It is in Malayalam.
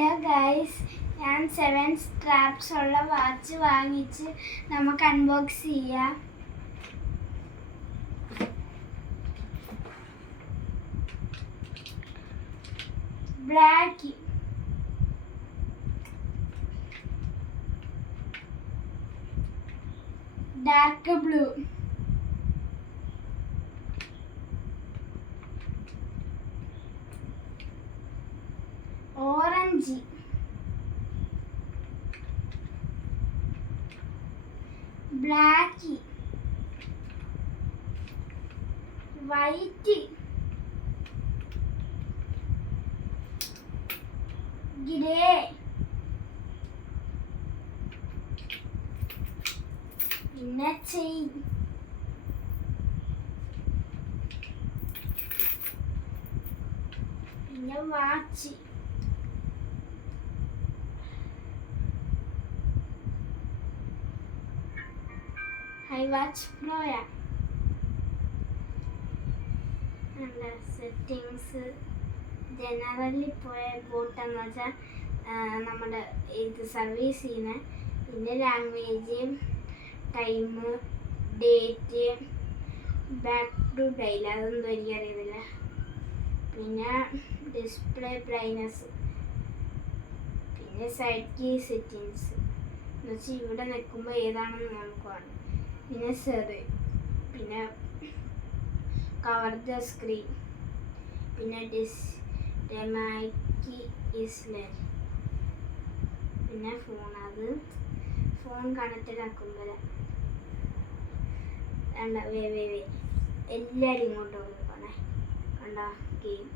ഹലോ ഗൈസ്, ഞാൻ 7 സ്ട്രാപ്സ് ഉള്ള വാച്ച് വാങ്ങിച്ച് നമുക്ക് അൺബോക്സ് ചെയ്യാം. Black, dark blue, orange, black, white, grey, പിന്നെ ചെയിൻ, പിന്നെ വാച്ച്, വാച്ച് പ്രോയാ. സെറ്റിങ്സ് ജനറലി പോയ ബോട്ടെന്ന് വെച്ചാൽ നമ്മുടെ ഇത് സർവീസ് ചെയ്യുന്ന, പിന്നെ language, time, date, back to dial, അതൊന്നും എനിക്കറിയുന്നില്ല. പിന്നെ ഡിസ്പ്ലേ ബ്രൈറ്റ്നസ്, പിന്നെ സൈഡ് കീ സെറ്റിങ്സ് എന്ന് വെച്ചാൽ ഇവിടെ നിൽക്കുമ്പോൾ ഏതാണെന്ന് നമുക്ക് കാണും. പിന്നെ പിന്നെ കവർ ദ സ്ക്രീൻ, പിന്നെ പിന്നെ ഫോൺ കണക്റ്റഡ് ആക്കുമ്പോൾ എല്ലാവരും ഇങ്ങോട്ട് പോകണേ. കണ്ടോ ഗെയിം